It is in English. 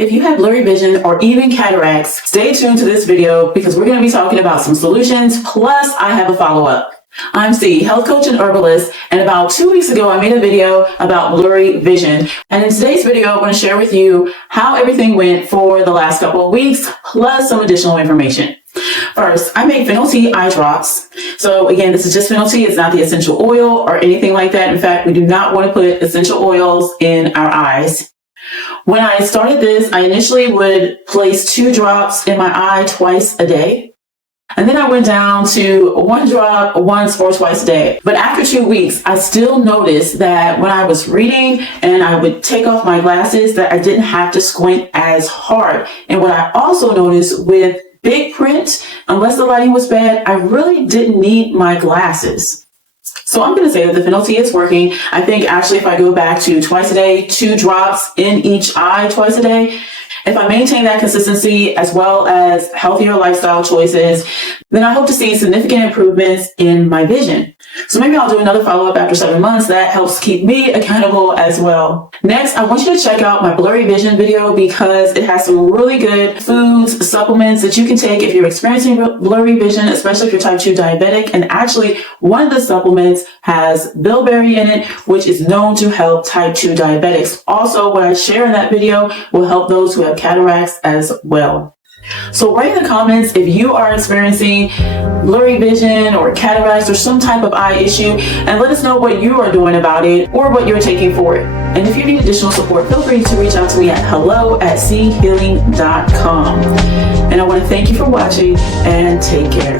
If you have blurry vision or even cataracts, stay tuned to this video because we're going to be talking about some solutions, plus I have a follow-up. I'm C, health coach and herbalist, and about 2 weeks ago I made a video about blurry vision. And in today's video, I'm going to share with you how everything went for the last couple of weeks, plus some additional information. First, I made fennel tea eye drops. So again, this is just fennel tea. It's not the essential oil or anything like that. In fact, we do not want to put essential oils in our eyes. When I started this, I initially would place 2 drops in my eye twice a day. And then I went down to 1 drop once or twice a day. But after 2 weeks, I still noticed that when I was reading and I would take off my glasses, that I didn't have to squint as hard. And what I also noticed with big print, unless the lighting was bad, I really didn't need my glasses. So I'm going to say that the fennel tea is working. I think actually if I go back to twice a day, 2 drops in each eye twice a day, if I maintain that consistency as well as healthier lifestyle choices, then I hope to see significant improvements in my vision. So maybe I'll do another follow-up after 7 months. That helps keep me accountable as well. Next, I want you to check out my blurry vision video because it has some really good foods, supplements that you can take if you're experiencing blurry vision, especially if you're type 2 diabetic. And actually, one of the supplements has bilberry in it, which is known to help type 2 diabetics. Also, what I share in that video will help those who have cataracts as well. So write in the comments if you are experiencing blurry vision or cataracts or some type of eye issue, and let us know what you are doing about it or what you're taking for it. And if you need additional support, feel free to reach out to me at hello@chealing.com. And I want to thank you for watching and take care.